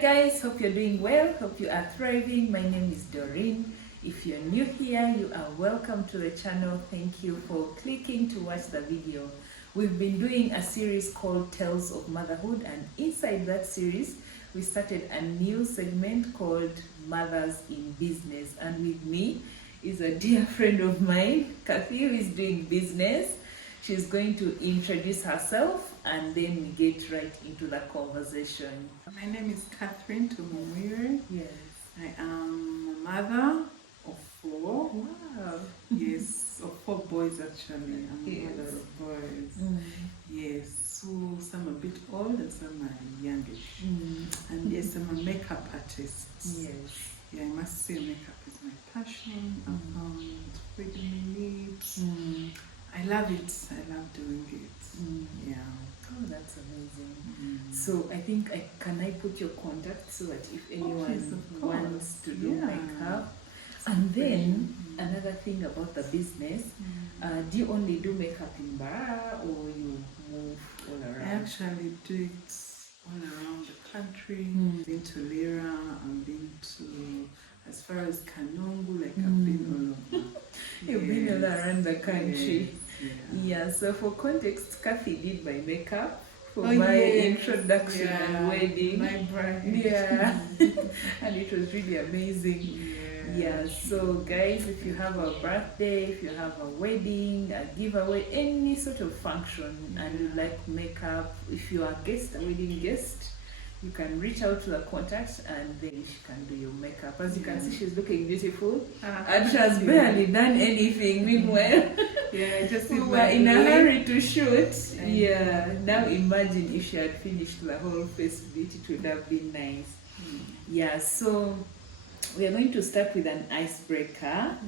guys, hope you're doing well, hope you are thriving. My name is Doreen. If you're new here, you are welcome to the channel. Thank you for clicking to watch the video. We've been doing a series called Tales of Motherhood, and inside that series we started a new segment called Mothers in Business, and with me is a dear friend of mine, Cathy, who is doing business. She's going to introduce herself and then we get right into the conversation. My name is Catherine Tumumwire. Yes. I am a mother of 4. Wow. Yes, of 4 boys actually. I'm a Yes. mother of boys. Mm. Yes, so some are a bit old and some are youngish. Mm. And yes, I'm a makeup artist. Yes. Yeah, I must say makeup is my passion. I found freedom in it. Mm. I love it. I love doing it. Mm. Yeah. Oh, that's amazing. So I think can I put your contact so that if anyone Yes, of course. wants to do Yeah. makeup. And then another thing about the business, do you only do makeup in Bar or you move all I around? actually do it all around the country. Mm. Been to Lira, I've been to as far as Kanungu, like I've been all over. You've been all Yes. around the country. Yes. Yeah, so for context, Cathy did my makeup for Oh, my yes. introduction Yeah. and wedding. My bride. Yeah, and it was really amazing. Yeah, so guys, if you have a birthday, if you have a wedding, a giveaway, any sort of function, and you like makeup, if you are a guest, a wedding guest, you can reach out to the contact and then she can do your makeup. As you can see, she's looking beautiful and she has barely done anything. Meanwhile, Yeah, just we were in a hurry to shoot. Yeah, now imagine if she had finished the whole face bit, it would have been nice. Yeah, so we are going to start with an icebreaker.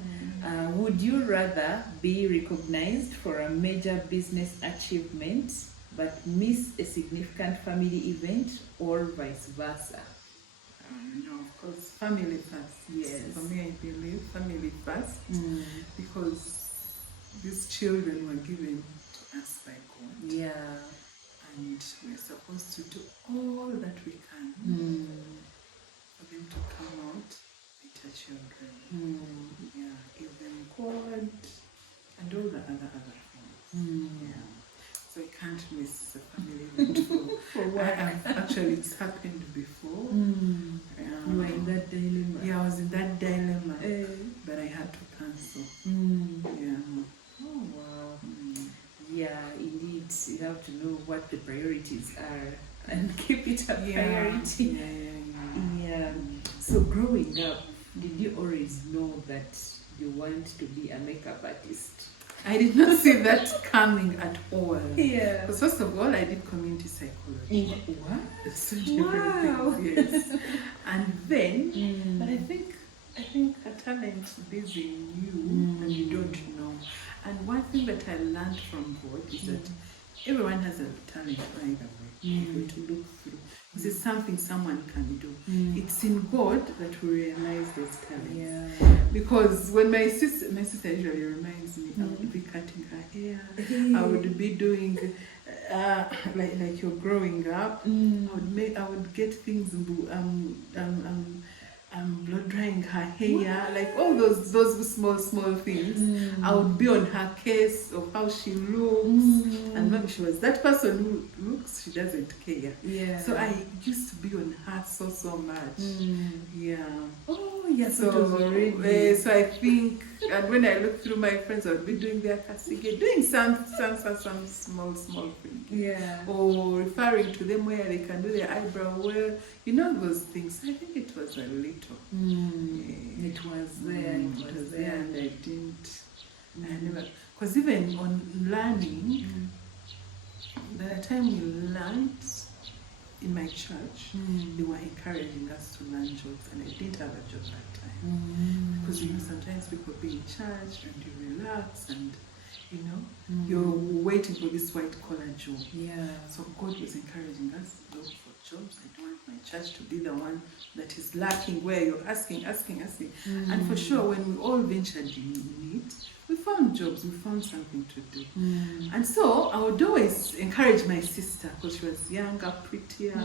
Would you rather be recognized for a major business achievement but miss a significant family event, or vice versa? No, of course, family first. Yes. For me, I believe family first because these children were given to us by God. Yeah. And we're supposed to do all that we can for them to come out better children. Yeah, give them God and all the other things. Yeah. So I can't miss a family event for what? actually, it's happened before. You were in that dilemma. Yeah, I was in that dilemma, but I had to cancel. Yeah. Oh, wow. Yeah, indeed. You have to know what the priorities are and keep it a priority. Yeah. So growing up, did you always know that you want to be a makeup artist? I did not see that coming at all. Yeah. Because first of all, I did community psychology. What? So Wow. yes. And then, but I think a talent is in you and you don't know. And one thing that I learned from God is that everyone has a talent either way. You go to look through. This is something someone can do. It's in God that we realize those talents. Yeah. Because when my sister usually reminds me, I would be cutting her hair. I would be doing like you're growing up. I would get things blow drying her hair, like all those small things. I would be on her case of how she looks, and maybe she was that person who looks, she doesn't care. Yeah. So I used to be on her so much. Yeah. Oh, yes. So so I think, and when I look through my friends, I would be doing their kasige, doing some small things. Yeah. Or referring to them where they can do their eyebrow well, those things. I think it was a little. It was there. It was there, and I never, because even on learning, by the time we learned in my church, they were encouraging us to learn jobs, and I didn't have a job that time. Because sometimes people be in church and you relax and you're waiting for this white collar job. Yeah. So God was encouraging us, look for jobs. I don't want my church to be the one that is lacking, where you're asking. And for sure, when we all ventured in it, we found jobs, we found something to do. And so I would always encourage my sister, because she was younger, prettier,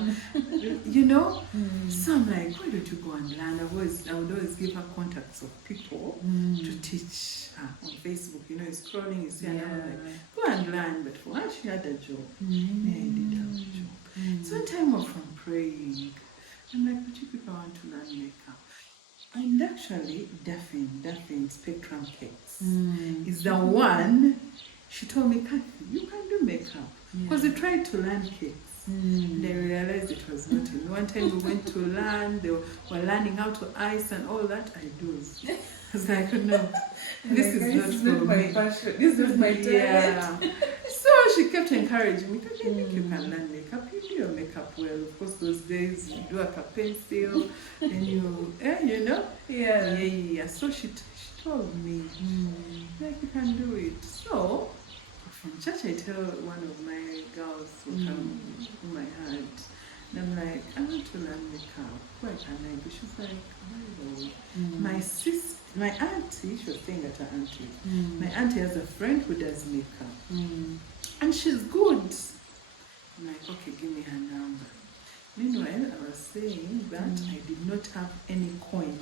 you know. So I'm like, why don't you go and learn? I would always give her contacts of people to teach her on Facebook. You know, you're scrolling, you see, and I'm like, go and learn. But for her, she had a job. Yeah, I did have a job. So one time off from praying, I'm like, but you people want to learn makeup. And actually, Daphne Spectrum Cakes is the one. She told me, Cathy, you can do makeup. Because we tried to learn cakes. And I realized it was not in. One time we went to learn, they were learning how to ice and all that. I dozed. I was like, no, this is not for me. Passion. This is my talent. So she kept encouraging me, I think you can learn makeup. You do your makeup well. Of course, those days you do like a pencil and you know. Yeah. So she told me, like, you can do it. So from church, I tell one of my girls whom I had, and I'm like, I want to learn makeup. Why can I do? She's like, oh, my sister, my auntie, she was staying at her auntie. My auntie has a friend who does makeup, and she's good. I'm like, okay, give me her number. Meanwhile, I was saying that I did not have any coin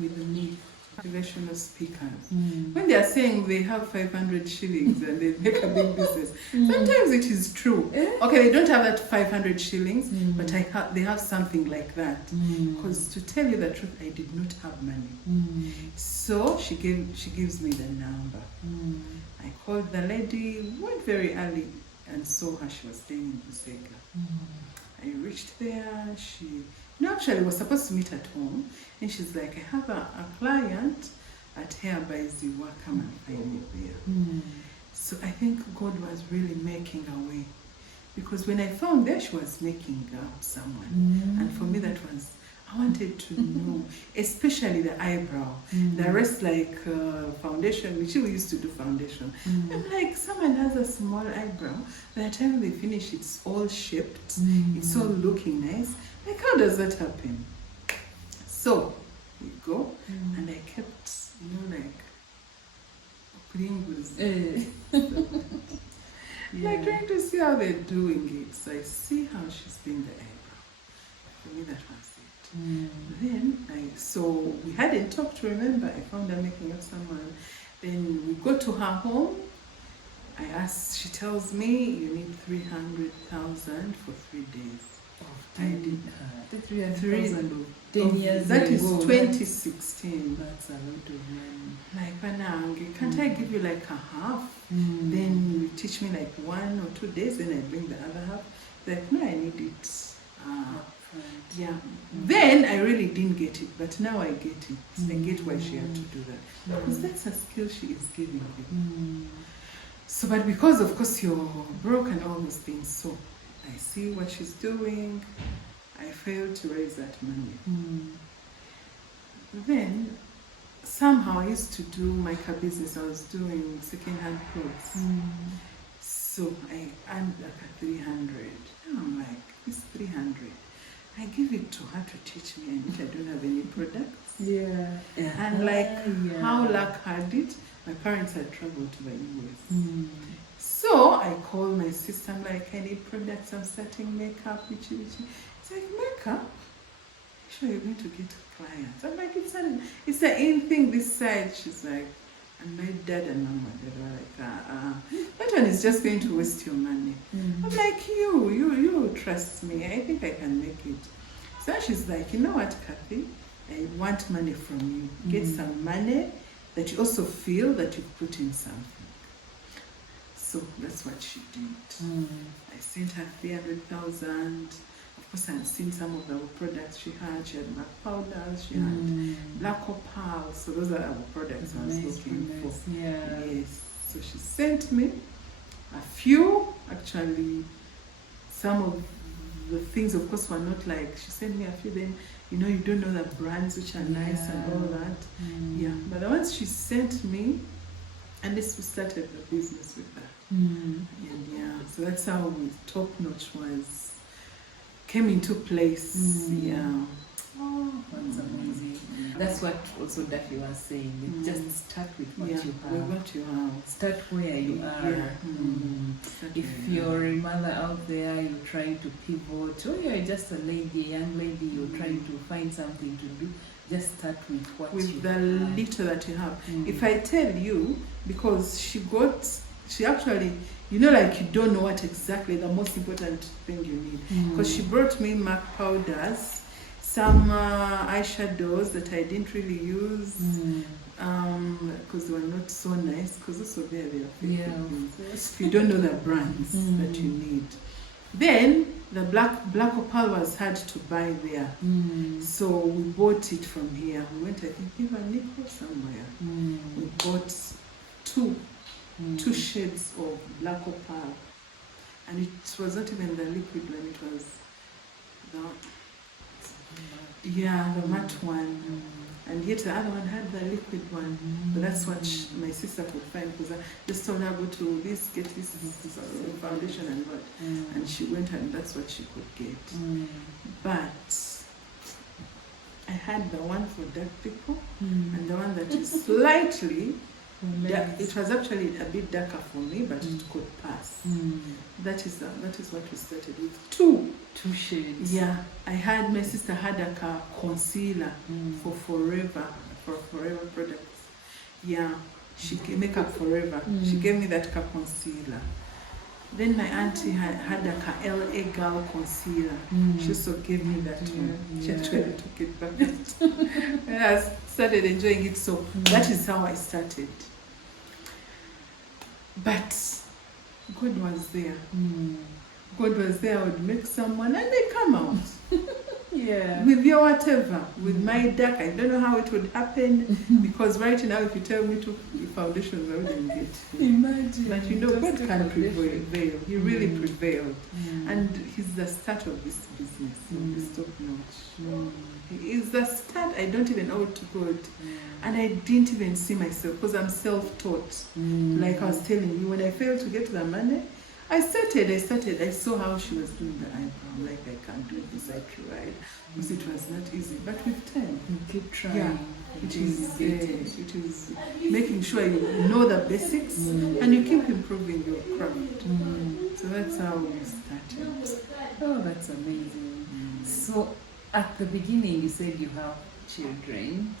with me. Motivational speakers. When they are saying they have 500 shillings and they make a big business, sometimes it is true. Okay, they don't have that 500 shillings, but they have something like that. Because to tell you the truth, I did not have money. So she gives me the number. I called the lady, went very early and saw her. She was staying in Busega. I reached there. Actually was supposed to meet at home, and she's like, I have a client at Hair by Ziwa, come and find me there. So I think God was really making a way, because when I found there, she was making up someone, and for me that was, I wanted to know, especially the eyebrow. The rest, like foundation, which we used to do foundation. I'm like, someone has a small eyebrow. By the time they finish, it's all shaped. It's all looking nice. Like, how does that happen? So we go, and I kept, like, playing with like trying to see how they're doing it. So I see how she's doing the eyebrow. For me, that was it. Then so we hadn't talked, remember. I found her making up someone. Then we go to her home. I asked, she tells me, you need 300,000 for 3 days. I did 300,000 of 10 years that is ago. 2016. That's a lot of money. Like, Panang, can't I give you like a half? Then you teach me like 1 or 2 days, then I bring the other half. Like, no, I need it. Yeah. Then I really didn't get it, but now I get it. I get why she had to do that. Because that's a skill she is giving you. So, but because of course you're broke and all those things, so I see what she's doing. I failed to raise that money. Then somehow I used to do my car business. I was doing second-hand clothes. So I earned like a 300. And I'm like, it's 300. I give it to her to teach me, and I don't have any products. And like how luck had it, my parents had traveled to the US. So I called my sister, I'm like, I need products, I'm starting makeup, It's like, makeup? Sure, you're going to get clients. I'm like, it's an in thing this side. She's like, and my dad and mama, they were like, that one is just going to waste your money. I'm like, you trust me, I think I can make it. So she's like, you know what, Cathy, I want money from you. Get some money that you also feel that you've put in something. So that's what she did. I sent her 300,000. Of course, I had seen some of the products she had. She had black powders, she had black opal. So those are our products I was looking for. Yes. So she sent me a few. Actually, some of the things, of course, were not like, she sent me a few. Then, you know, you don't know the brands which are nice and all that. But the ones she sent me, and this we started the business with her. And so that's how Topnotch was came into place. Yeah. Oh, that's amazing. That's what also Daffy was saying. Just start with what you have. With what you have. Start where you are. Yeah. If you're a mother out there, you're trying to pivot, or you're just a lady, a young lady, you're trying to find something to do, just start with what you have. With the little that you have. If I tell you, because she actually, you know, like you don't know what exactly the most important thing you need. Because she brought me MAC powders, some eyeshadows that I didn't really use, because they were not so nice, because also they are if you don't know the brands that you need. Then the black opal was hard to buy there, so we bought it from here. We went, I think, even Nico somewhere. We bought two shades of black opal, and it was not even the liquid one, it was the matte one, and yet the other one had the liquid one. But that's what my sister could find, because I just told her, go to this, get this foundation and what, and she went and that's what she could get. But I had the one for dark people and the one that is slightly it was actually a bit darker for me, but it could pass. That is what we started with. Two shades. Yeah, my sister had a concealer for Forever products. Yeah, she Makeup Forever. She gave me that concealer. Then my auntie had a LA Girl concealer. She also gave me that one. She actually took it back. And I started enjoying it. So that is how I started. But God was there. God was there. I would make someone and they come out. With your whatever. With my dark, I don't know how it would happen. Because right now, if you tell me to foundations, I wouldn't get it. Imagine. But you know, God can prevail. He really prevailed. And he's the start of this business, of this Topnotch. He is the start. I don't even know how to go it. And I didn't even see myself, because I'm self-taught. Like I was telling you, when I failed to get the money, I started, I saw how she was doing the eyebrow. I'm like, I can't do this, I tried. Because it was not easy. But with time, you keep trying. Yeah, it is making sure you know the basics and you keep improving your craft. So that's how we started. Oh, that's amazing. So at the beginning, you said you have children.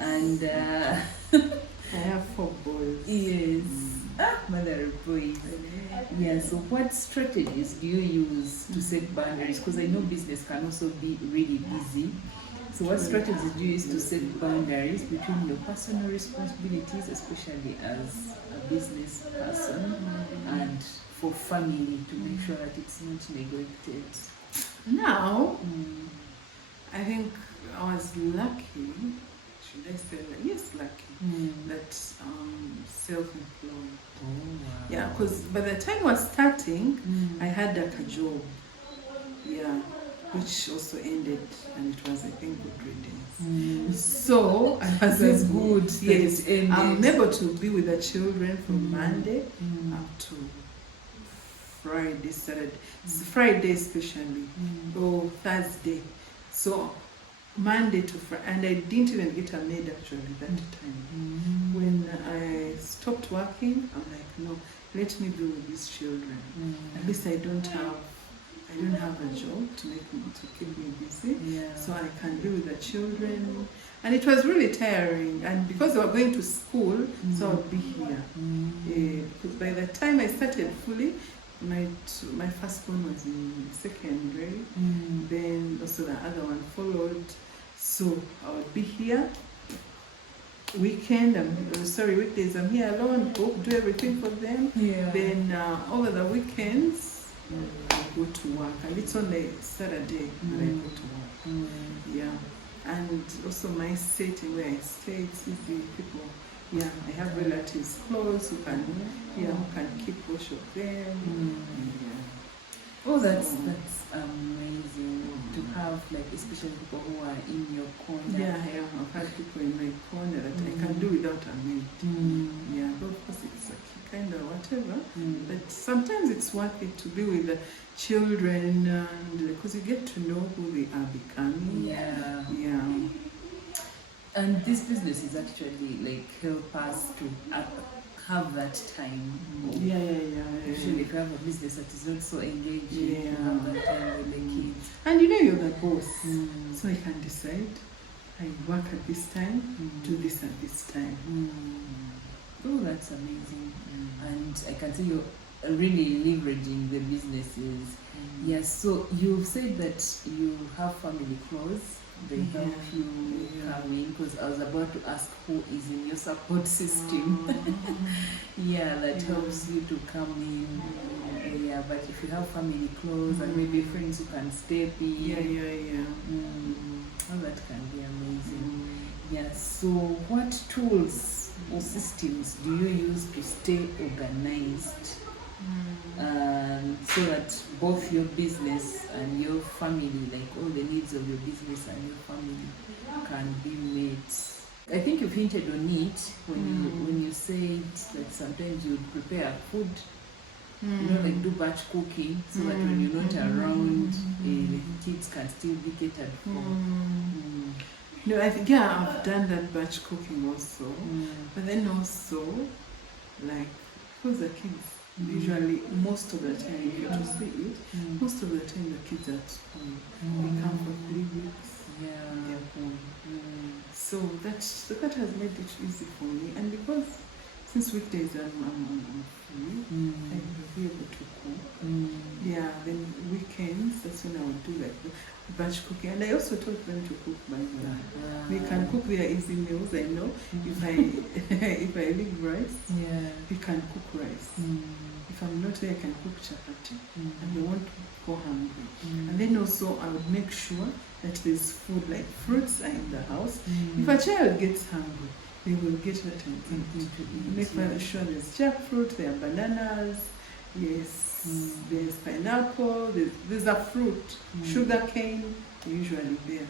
And I have 4 boys. Yes. Mother of boys. Yeah, so what strategies do you use to set boundaries? Because I know business can also be really busy. So what strategies do you use to set boundaries between your personal responsibilities, especially as a business person, and for family, to make sure that it's not neglected? Now, I think I was lucky. Should I say that? Yes, lucky. That self-employed. Oh, wow. Yeah, because by the time I was starting, I had a job. Yeah, which also ended, and it was, I think, good riddance. So I was That's good. Yes, I'm able to be with the children from Monday up to Friday, Saturday, Friday especially, or Thursday. So Monday to Friday, and I didn't even get a maid actually that time. When I stopped working, I'm like, no, let me be with these children. At least I don't have a job to keep me busy, so I can be with the children. And it was really tiring, and because they were going to school, so I would be here. Because by the time I started fully, my first one was in secondary, then also the other one followed. So I would be here. Weekdays I'm here alone, cook, do everything for them. Then over the weekends, I go to work, and it's only Saturday that I go to work. And also my setting where I stay, it's easy. People, I have relatives close who can keep watch of them. Oh, that's amazing to have, like, especially people who are in your corner. I've had people in my corner that I can do without a maid. But of course it's a key. kind of whatever. But sometimes it's worth it to be with the children, and because you get to know who they are becoming. Yeah. Yeah. And this business is actually like help us to have that time. Yeah. Usually, if you have a business that is not so engaging, you have that time with the kids. And you know you're the boss, so you can decide. I work at this time, do this at this time. Oh, that's amazing. And I can see you're really leveraging the businesses. Yes, so you've said that you have family clothes. They help you come in, because I was about to ask who is in your support system. That helps you to come in. Yeah, but if you have family clothes and maybe friends who can step in. Oh, that can be amazing. So what tools or systems do you use to stay organized? So that both your business and your family, like all the needs of your business and your family, can be met. I think you've hinted on it when you said that sometimes you would prepare food, like do batch cooking, so that when you're not around, the kids can still be catered for. No, I think I've done that batch cooking also, but then also like because the kids. Usually, most of the time, if you to see it, most of the time the kids are at home. They come for 3 weeks. They're home. So that has made it easy for me. And because since weekdays I'm free, I will be able to cook. Then weekends, that's when I would do like the batch cooking. And I also taught them to cook by hand. They can cook their easy meals. I know if I leave rice, they can cook rice. If I'm not there, I can cook chapati, and they won't go hungry. And then also, I would make sure that there's food, like fruits are in the house. If a child gets hungry, they will get that and eat. Make sure there's jackfruit, there are bananas, there's pineapple, there's a fruit, sugar cane, usually there.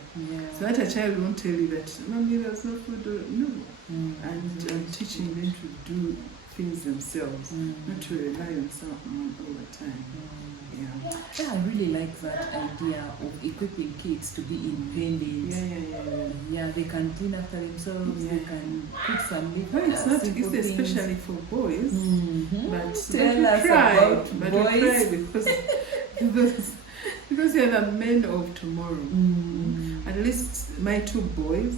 So that a child won't tell you that, Mommy, there's no food. No. And I'm teaching them to do things themselves, not to rely on someone all the time. I really like that idea of equipping kids to be independent. They can clean after themselves. They can cook some it's not easy, things. especially for boys. But tell us about boys. Because they're the men of tomorrow. At least my 2 boys,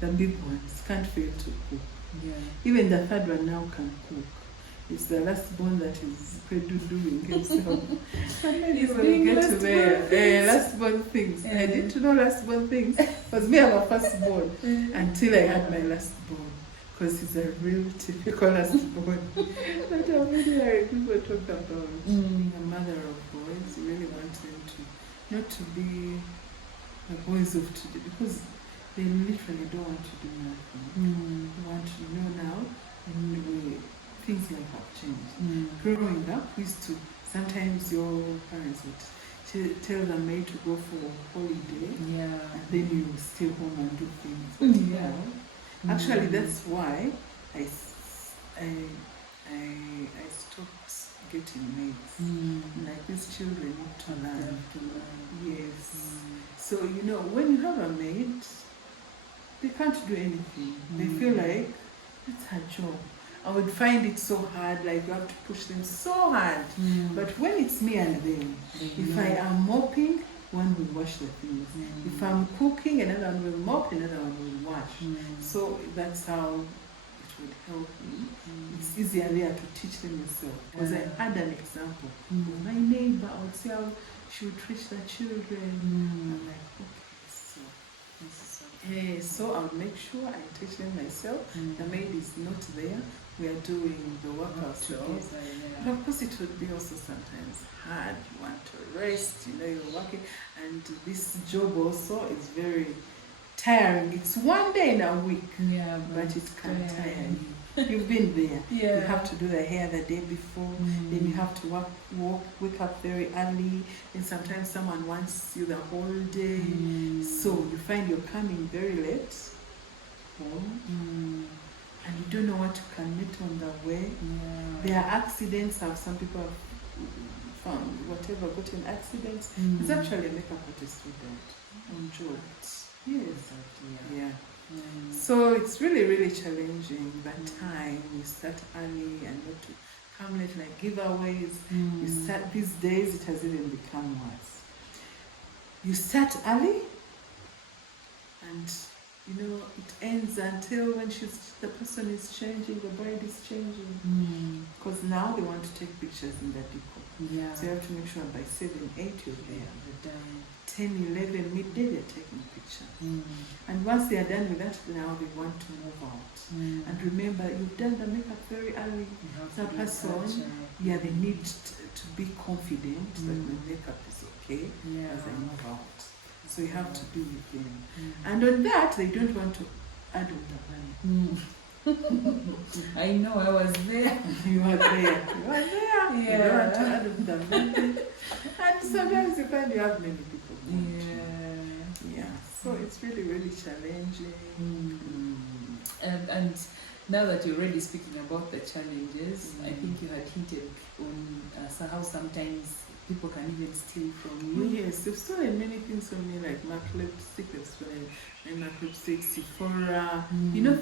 the big ones, can't fail to cook. Even the third one now can cook. It's the last born that is doing himself. He's doing get to there. Last born things. I didn't know last born things. Because me, I'm a first born until I had my last born. Because he's a real typical last born. But I really like people talk about being a mother of boys. You really want them to not to be the boys of today, because they literally don't want to do nothing. They want to know now, and things like have changed. Growing up, we used to, sometimes your parents would tell the maid to go for a holiday, and then you stay home and do things. Actually, that's why I stopped getting maids. Like these children need to learn. So when you have a maid, they can't do anything. They feel like it's her job. I would find it so hard, like you have to push them so hard. But when it's me and them, if I am mopping, one will wash the things. If I'm cooking, another one will mop, another one will wash. So that's how it would help me. It's easier there to teach them yourself. Because I had an example. My neighbor, I would say how she would teach the children. I'm like, so I would make sure I teach them myself. The maid is not there. We are doing the work ourselves. But of course it would be also sometimes hard. You want to rest, you're working. And this job also is very tiring. It's one day in a week, but it's kind of tiring. You've been there. You have to do the hair the day before, then you have to wake up very early, and sometimes someone wants you the whole day. So you find you're coming very late home. and you don't know what you can meet on the way. There are accidents. Some people have found gotten accidents. It's actually a makeup artist with that on job. Yes. Yeah. So it's really, really challenging. That time you start early and not to come late, like giveaways. You start these days. It has even become worse. You start early, and it ends until when the person is changing, the bride is changing. Because now they want to take pictures in the decor. So you have to make sure by 7, 8 you're there. 10, 11, midday they're taking pictures. And once they are done with that, now they want to move out. And remember, you've done the makeup very early. The person, they need to be confident that the makeup is okay as they move out. So you have to be with them. And on that, they don't want to add on the money. I know, I was there. You were there. You were there. You don't want to add on the money. And sometimes you find you have many people. So it's really, really challenging. And now that you're already speaking about the challenges, I think you had hinted on how sometimes people can even steal from you. Yes, they've stolen many things from me, like MAC lipstick, they've stolen my MAC lipstick, Sephora,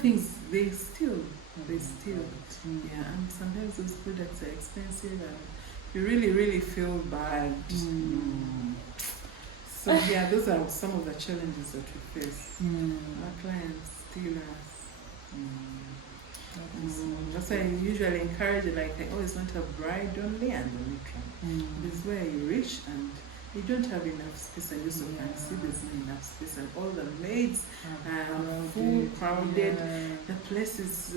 things they steal. They steal. And sometimes those products are expensive and you really, really feel bad. So those are some of the challenges that we face. Our clients steal us. That's why I usually encourage it, like I always want a bride only and a matron. This is where you reach and you don't have enough space, and you also can see there's not enough space, and all the maids are full, crowded. The place is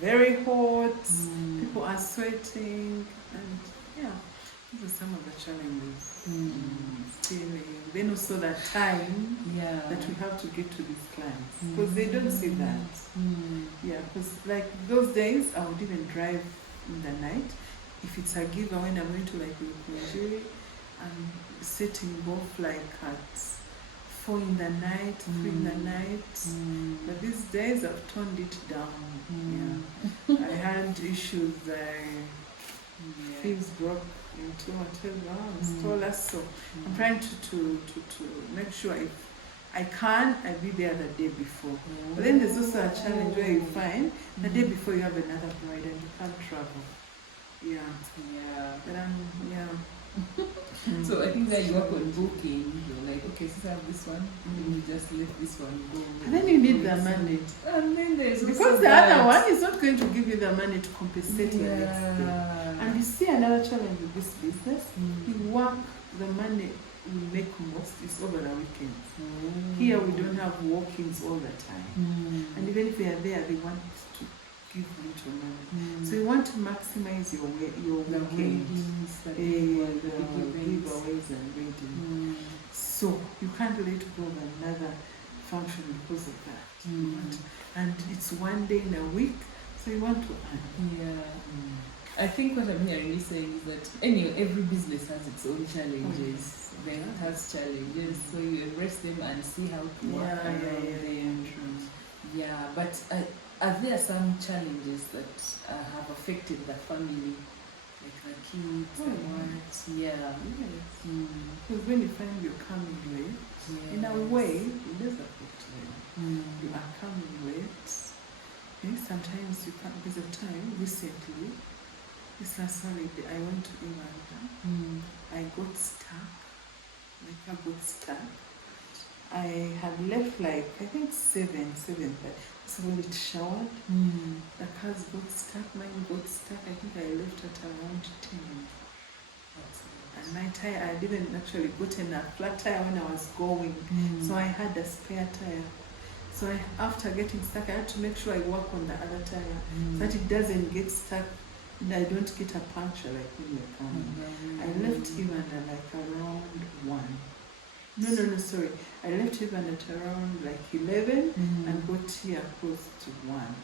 very hot. People are sweating, and these are some of the challenges. Stealing. Then also the time that we have to get to these clients, because they don't see that. Because like those days, I would even drive in the night. If it's a giveaway and I'm going to like Nigeria, I'm setting off like at 4 in the night, 3 in the night. But these days I've toned it down. I had issues. Things broke into whatever installers. So I'm trying to make sure if I can, I'll be there the day before. But then there's also a challenge where you find the day before you have another bride and you can't travel. But So I think that you work on booking. You're like, okay, since I have this one, you just let this one go. And then you need the money. And then there's because the other one is not going to give you the money to compensate the next day. And you see another challenge with this business. You work, the money we make most is over the weekends. Here we don't have walk-ins all the time. And even if they are there, they want to give little money. So you want to maximize your weekend. The giveaways and weddings. So you can't let go of another function because of that. And it's one day in a week, so you want to earn. I think what I'm hearing you saying is that every business has its own challenges. Then it has challenges, so you embrace them and see how to work around them. But are there some challenges that have affected the family, like the kids and what? Because when you find you're coming late, in a way, it does affect them. You are coming late. Sometimes you can't. There's a time recently. This last holiday, I went to England. I got stuck. My car got stuck. I had left like, I think 7, so when it showered, the cars got stuck, mine got stuck. I think I left at around 10. And my tire, I didn't actually gotten a flat tire when I was going, so I had a spare tire. So after getting stuck, I had to make sure I work on the other tire so that it doesn't get stuck. I don't get a puncture like when you're coming. I left him at like around 1. No, sorry. I left him at around like 11 and got here close to 1.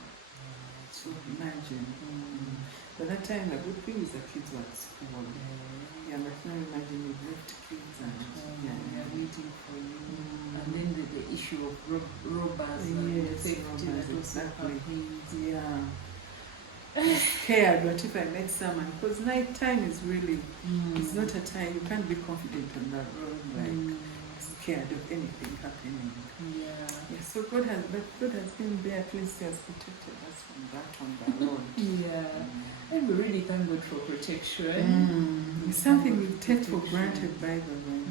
So imagine. By that time, the good thing is the kids were at school. But now imagine you've left kids and they're waiting for you. And then the issue issue of robbers and Yes, safety robbers, that also exactly. happens. Yeah. I'm scared what if I met someone, because night time is really, it's not a time, you can't be confident on that road, like scared of anything happening. Yeah, so God has been there, at least He has protected us from that on the road. And we really thank God for protection. It's something we take for granted, by the way.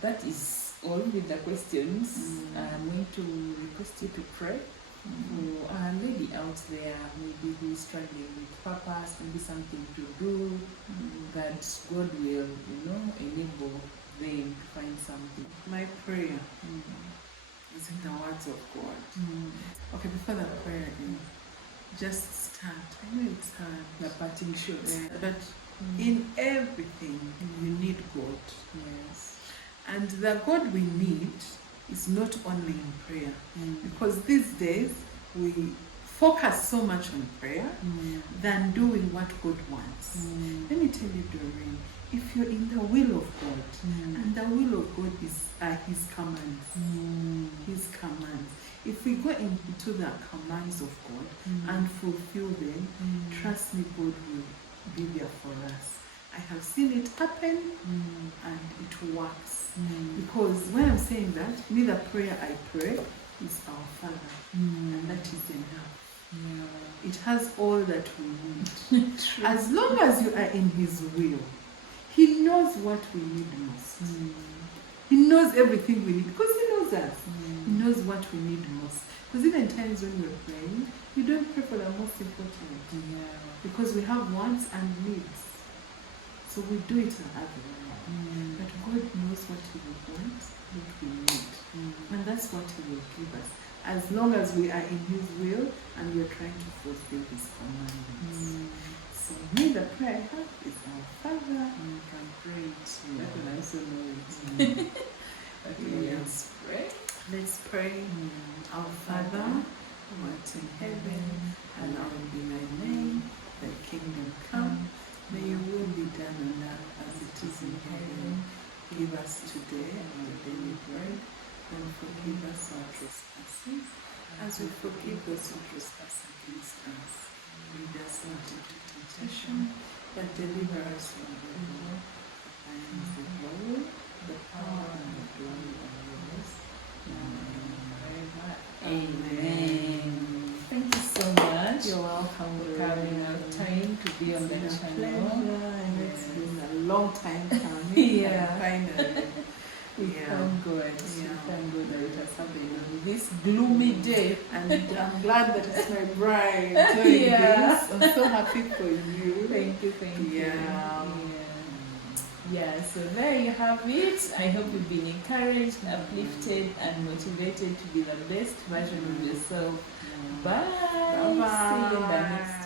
That is all with the questions. I'm going to request you to pray for a lady out there, maybe who is struggling with purpose, maybe something to do, that God will, enable them to find something. My prayer is in the words of God. Okay, before the prayer, just start. I know it's hard. The parting shots. But in everything, you need God. Yes. And the God we need is not only in prayer. Because these days, we focus so much on prayer than doing what God wants. Let me tell you, Doreen, if you're in the will of God, and the will of God is His commands, His commands. If we go into the commands of God and fulfill them, trust me, God will be there for us. I have seen it happen, and it works. Because when I'm saying that, me, the prayer I pray is our Father, and that is enough. It has all that we need. As long as you are in His will, He knows what we need most. He knows everything we need, because He knows us. He knows what we need most. Because even times when we're praying, you don't pray for the most important. Because we have wants and needs. So we do it the other way. But God knows what He will want, what we need. And that's what He will give us. As long as we are in His will and we are trying to fulfill His commandments. So me, the prayer I have is our Father. You can pray it. Yeah. I can also know it. Okay, let's pray. Let's pray. Our Father, who art in heaven, hallowed be thy name. Thy kingdom come. May your will be done on earth as it is in heaven. Give us today our daily bread, and forgive us our trespasses, as we forgive those who trespass against us. Lead us not into temptation, but deliver us from evil. For thine is the glory, the power, and the glory of yours, now and forever. Amen. Thank you so much. You're welcome for carving out time to be on the It's been a channel. pleasure, and it's been a long time coming. Yeah. And finally, We thank God. We Yeah. thank God that it has happened on this gloomy day. and I'm glad that it's my bride doing Yeah. this. I'm so happy for you. Thank you. Yeah, so there you have it. I hope you've been encouraged, uplifted, and motivated to be the best version of yourself. Bye. Bye-bye. See you in the next